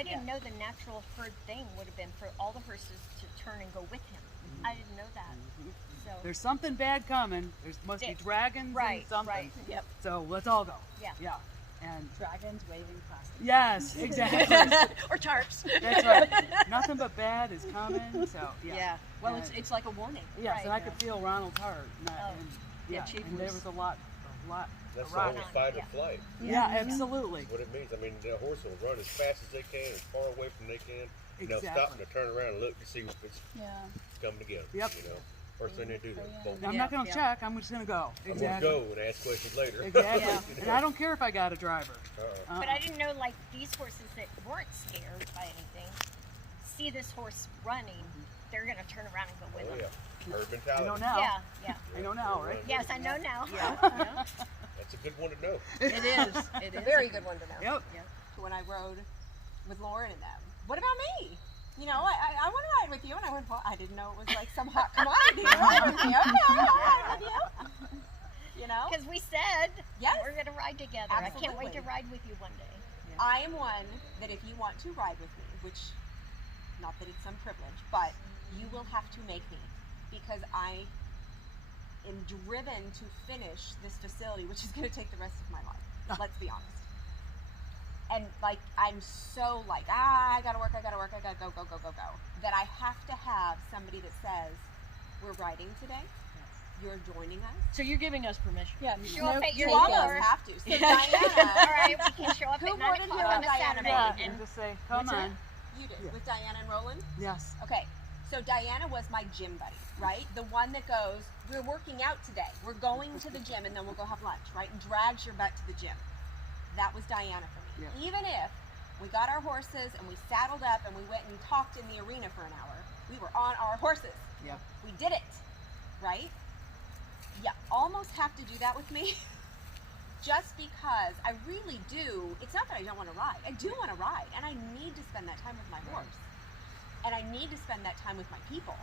I didn't know the natural herd thing would have been for all the horses to turn and go with him. I didn't know that. So There's something bad coming. There must be dragons and something. Right. Yep. So let's all go. Yeah. Yeah. And Dragons waving plastic. yes, exactly. Or tarps. That's right. Nothing but bad is coming. So yeah. Yeah. Well, And- it's like a warning. Yes, Right. and I could feel Ronald's heart. And, Oh. and, Yeah, Chief and there was- was a lot That's the around. whole fight or flight. Yeah, absolutely. What it means. I mean, the horse will run as fast as they can, as far away from they can. And they'll stop Exactly. and they'll turn around and look to see if it's coming together. Yep. You know, first thing they do, they bolt. I'm Yeah, not going to yeah. check. I'm just going to go. I'm Exactly. gonna go and ask questions later. Exactly. Yeah. And I don't care if I got a driver. But I didn't know, like, these horses that weren't scared by anything, see this horse running, they're going to turn around and go with Oh him. yeah, herd I mentality. know now. Yeah. I know now, right? Yes, I know now. Yeah. That's a good one to know. It is. It is. A very good one to know. Yep. When I rode with Lauren and them. What about me? You know, I want to ride with you. And I went, well, I didn't know it was like some hot commodity. Ride with you. Okay, I'll ride with you. You know? Because we said Yes. we're going to ride together. I can't wait to Absolutely. ride with you one day. I am one that if you want to ride with me, which, not that it's some privilege, but you will have to make me. Because I am driven to finish this facility, which is going to take the rest of my life. Let's be honest. And like, I'm so like, I gotta work, I gotta go, that I have to have somebody that says, we're riding today, you're joining us. So you're giving us permission. Yeah, Show up at your you almost door. have to. So All Diana, right, we can show up Who at 9 boarded o'clock here on on a Diana Saturday. Bay? And just say, come What's on. you did, Yeah. with Diana and Roland. Yes. Okay, so Diana was my gym buddy, right? The one that goes, we're working out today, we're going to the gym, and then we'll go have lunch, right? And drags your butt to the gym. That was Diana for me. Yeah. Even if we got our horses and we saddled up and we went and talked in the arena for an hour, we were on our horses. Yep. We did it, right? You almost have to do that with me. Just because I really do, it's not that I don't want to ride. I do want to ride, and I need to spend that time with my horse. And I need to spend that time with my people.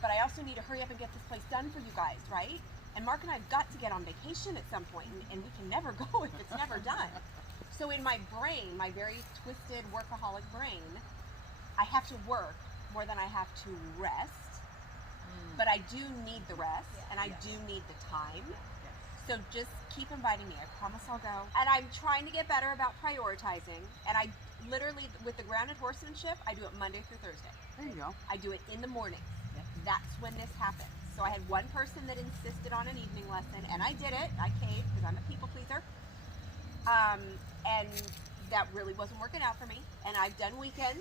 But I also need to hurry up and get this place done for you guys, right? And Mark and I have got to get on vacation at some point, and we can never go if it's never done. So in my brain, my very twisted workaholic brain, I have to work more than I have to rest. But I do need the rest, and I do need the time. So just keep inviting me. I promise I'll go. And I'm trying to get better about prioritizing. And I literally, with the Grounded Horsemanship, I do it Monday through Thursday. There you go. I do it in the morning. That's when this happens. So I had one person that insisted on an evening lesson, and I did it. I caved because I'm a people pleaser. And that really wasn't working out for me. And I've done weekends,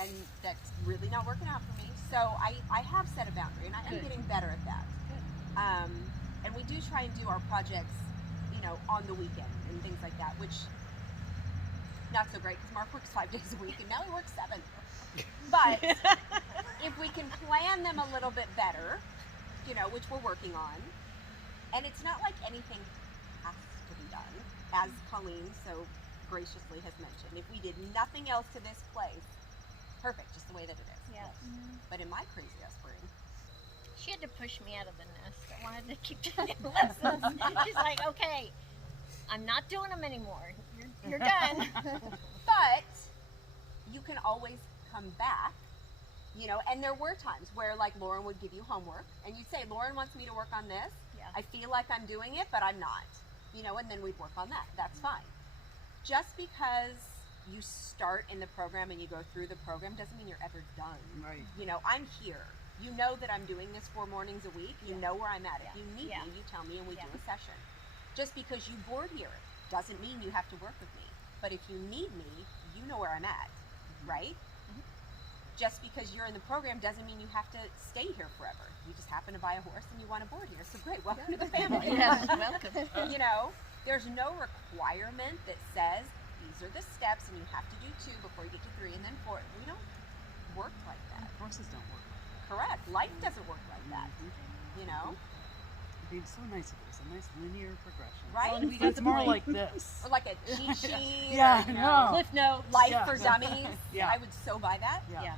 and that's really not working out for me. So I have set a boundary, and I am getting better at that. And we do try and do our projects, you know, on the weekend and things like that, which not so great because Mark works 5 days a week, and now he works 7. But if we can plan them a little bit better, you know, which we're working on, and it's not like anything has to be done, as Colleen so graciously has mentioned. If we did nothing else to this place, perfect, just the way that it is. Yes. But in my crazy ass brain, She had to push me out of the nest. I wanted to keep doing lessons. She's like, okay, I'm not doing them anymore. You're done. but you can always come back, you know, and there were times where like Lauren would give you homework and you'd say, Lauren wants me to work on this. Yeah. I feel like I'm doing it, but I'm not, you know, and then we'd work on that. That's fine. Just because you start in the program and you go through the program doesn't mean you're ever done. Right. You know, I'm here. You know that I'm doing this 4 mornings a week. You know where I'm at. If you need me, you tell me and we do a session. Just because you board here doesn't mean you have to work with me. But if you need me, you know where I'm at, right? Just because you're in the program doesn't mean you have to stay here forever. You just happen to buy a horse and you want to board here. So great, welcome to the family. Yes, welcome. You know, there's no requirement that says these are the steps and you have to do 2 before you get to 3 and then 4. We don't work like that. Horses don't work. Correct. Life doesn't work like that. You know? It'd be so nice if it was a nice linear progression. Right? Well, we But got it's the more point. like this. Or like a cheat sheet. Yeah, or, you I know, know. Cliff note. Life Yeah. for dummies. Yeah. I would so buy that. Yeah. Yeah.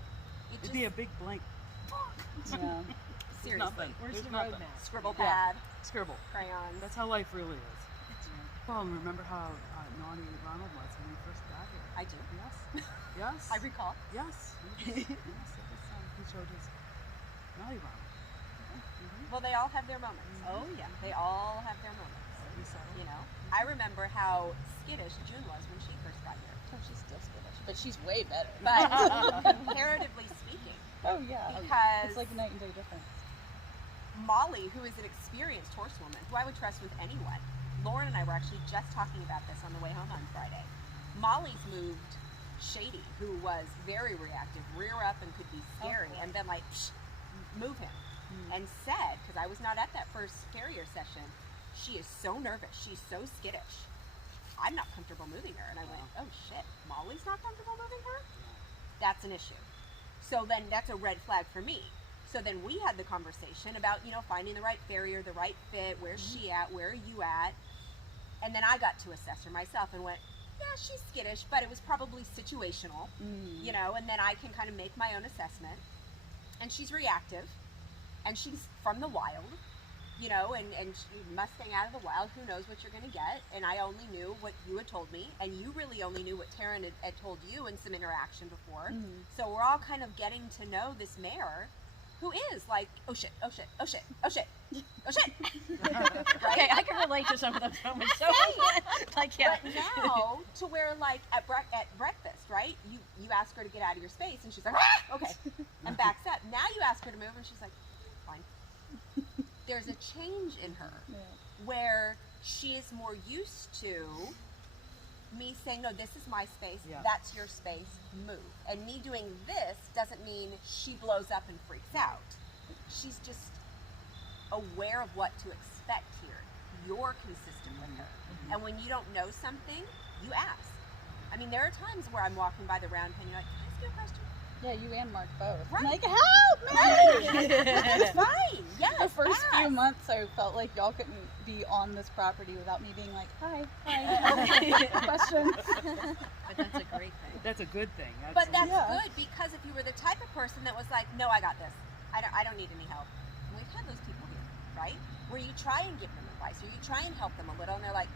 It It'd be a big blank. Yeah. seriously. Nothing. Where's There's the nothing. roadmap? Scribble Yeah. pad, Scribble. crayons. That's how life really is. Well, and remember how Monty Ronald was when we first got here. I do. Yes. Yes. I recall. Yes. Yes. Yes. It was, he showed his Monty Ronald. Well, they all have their moments. Oh yeah. They all have their moments. You know, I remember how skittish June was when she first got here. Oh, she's still skittish, but she's way better. But comparatively speaking, Oh yeah. because It's like a night and day difference. Molly, who is an experienced horsewoman, who I would trust with anyone. Lauren and I were actually just talking about this on the way home on Friday. Molly's moved Shady, who was very reactive, rear up and could be scary, and then like, psh, move him. And said, because I was not at that first farrier session, she is so nervous, she's so skittish. I'm not comfortable moving her. And I went, oh shit, Molly's not comfortable moving her? That's an issue. So then that's a red flag for me. So then we had the conversation about, you know, finding the right farrier, the right fit, where's she at, where are you at? And then I got to assess her myself and went, yeah, she's skittish, but it was probably situational, you know, and then I can kind of make my own assessment. And she's reactive, and she's from the wild, you know, and Mustang out of the wild, who knows what you're going to get. And I only knew what you had told me, and you really only knew what Taryn had told you in some interaction before. So we're all kind of getting to know this mare, who is like, oh shit, oh shit, oh shit, oh shit, oh shit. Right? Okay, I can relate to some of those moments. So, like, yeah. But now, to where like at breakfast, right? You ask her to get out of your space, and she's like, ah! Okay, and backs up. Now you ask her to move, and she's like, fine. There's a change in her where she is more used to me saying, no, this is my space, that's your space, move. And me doing this doesn't mean she blows up and freaks out. She's just aware of what to expect here. You're consistent with her. And when you don't know something, you ask. I mean, there are times where I'm walking by the round pen, you're like, can I ask you a question? Yeah, you and Mark both. Right. I'm like, help me! It's fine. Yes. The first ask. few months, I felt like y'all couldn't be on this property without me being like, hi, questions. But that's a great thing. That's a good thing. But that's Yeah. good, because if you were the type of person that was like, no, I got this. I don't need any help. And we've had those people here, right? Where you try and give them advice, or you try and help them a little, and they're like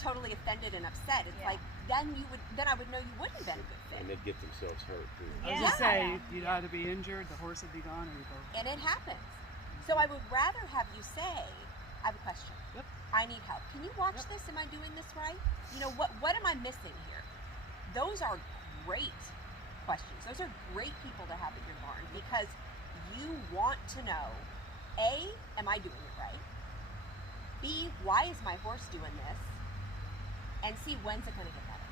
totally offended and upset. It's like, then I would know you wouldn't have been a good fit. And they'd get themselves hurt too. I was just say, you'd either be injured, the horse would be gone, or you both. And it happens. So I would rather have you say, I have a question. Yep. I need help. Can you watch this? Am I doing this right? You know, what am I missing here? Those are great questions. Those are great people to have at your barn, because you want to know, A, am I doing it right? B, why is my horse doing this? And C, when's it going to get better?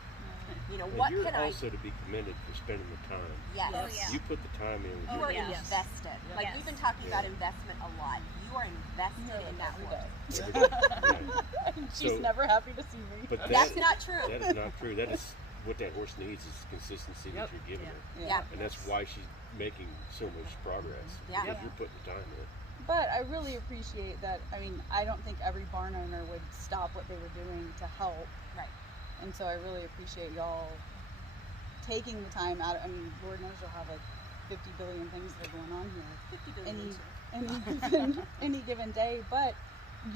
You know, And what you're can I also to be commended for spending the time. Yes. Oh, yeah. You put the time in. You are yes. invested. Like, Yes. we've been talking about Yeah. investment a lot. You are invested in that Every horse. day. Every day. Yeah. She's So- never happy to see me. But That's not true. That is not true. That is what that horse needs, is consistency that Yep. you're giving her. Yeah. And that's why she's making so much progress. Yeah. Because you're putting the time in. But I really appreciate that. I mean, I don't think every barn owner would stop what they were doing to help. Right. And so I really appreciate y'all taking the time out. I mean, Lord knows you'll have like 50 billion things that are going on here 50 billion. any given day. But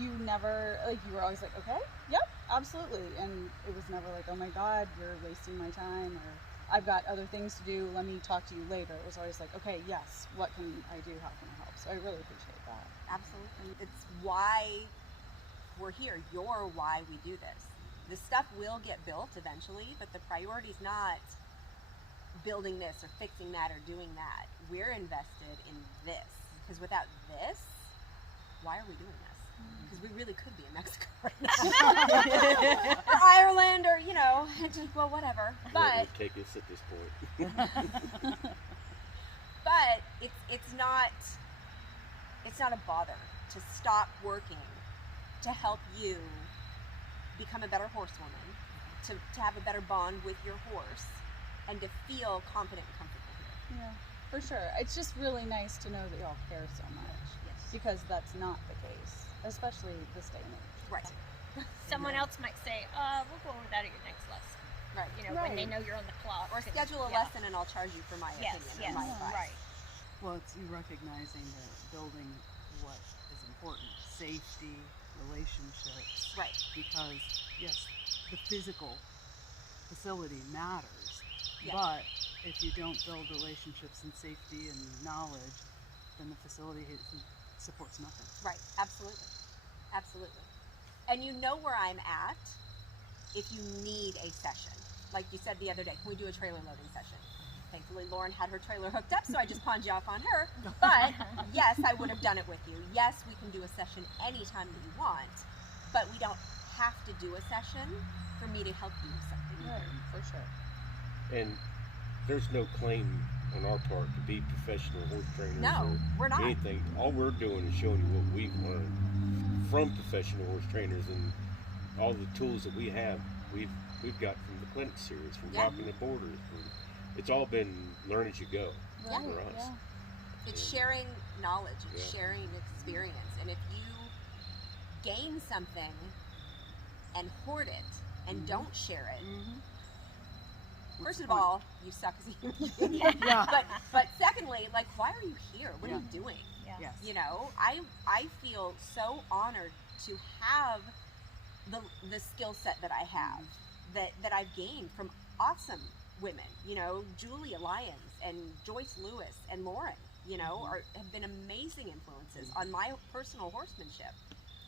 you never, like, you were always like, okay, yep, absolutely. And it was never like, oh my God, you're wasting my time, or I've got other things to do, let me talk to you later. It was always like, okay, yes, what can I do? How can I help? So I really appreciate that. Absolutely. It's why we're here. You're why we do this. The stuff will get built eventually, but the priority is not building this or fixing that or doing that. We're invested in this, because without this, why are we doing this? Because we really could be in Mexico right now. Or Ireland, or, you know, well, whatever. Where But would take us at this point? but it's not a bother to stop working to help you become a better horsewoman, to have a better bond with your horse, and to feel confident and comfortable here. Yeah, for sure. It's just really nice to know that y'all care so much. Yes. Because that's not the case, especially this day and age. Right. Someone else might say, we'll go over that at your next lesson. Right. You know, when they know you're on the clock. Or and- schedule a yeah. lesson, and I'll charge you for my Yes, opinion yes, and my advice. right. Well, it's you recognizing that building what is important, safety, relationships. Right. Because, yes, the physical facility matters. Yeah. But if you don't build relationships and safety and knowledge, then the facility supports nothing. Right, absolutely. Absolutely. And you know where I'm at if you need a session. Like you said the other day, can we do a trailer loading session? Thankfully, Lauren had her trailer hooked up, so I just pawned you off on her. But yes, I would have done it with you. Yes, we can do a session anytime that you want, but we don't have to do a session for me to help you with something. Right, for sure. And there's no claim on our part to be professional horse trainers No, or we're not. anything. All we're doing is showing you what we've learned from professional horse trainers, and all the tools that we have, we've got from the clinic series, from Yeah. Walking the Borders. It's all been learn as you go Yeah. for us. Yeah. It's Yeah. sharing knowledge, it's Yeah. sharing experience. And if you gain something and hoard it and don't share it, first of all, you suck as a human being. Yeah. But secondly, like, why are you here? What are you doing? Yeah. Yes. You know, I feel so honored to have the skill set that I have, that I've gained from awesome women. You know, Julia Lyons and Joyce Lewis and Lauren, you know, have been amazing influences on my personal horsemanship.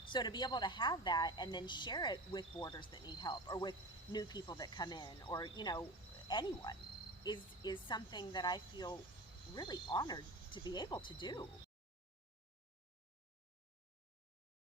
So to be able to have that and then share it with boarders that need help, or with new people that come in, or, you know, anyone, is something that I feel really honored to be able to do.